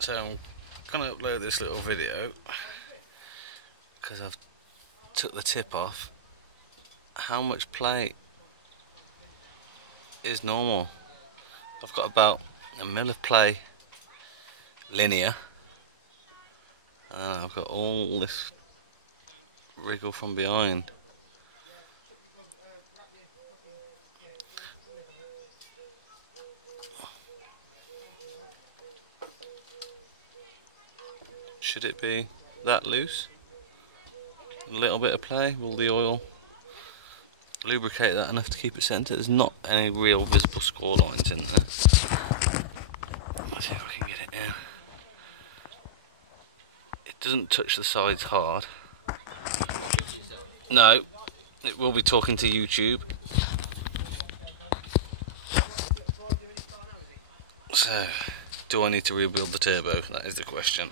So I'm gonna upload this little video because I've took the tip off. How much play is normal? I've got about a mil of play linear, and I've got all this wriggle from behind. Should it be that loose? A little bit of play, will the oil lubricate that enough to keep it centered? There's not any real visible score lines in there. Let's see if I can get it in. It doesn't touch the sides hard. No, it will be talking to YouTube. So, do I need to rebuild the turbo? That is the question.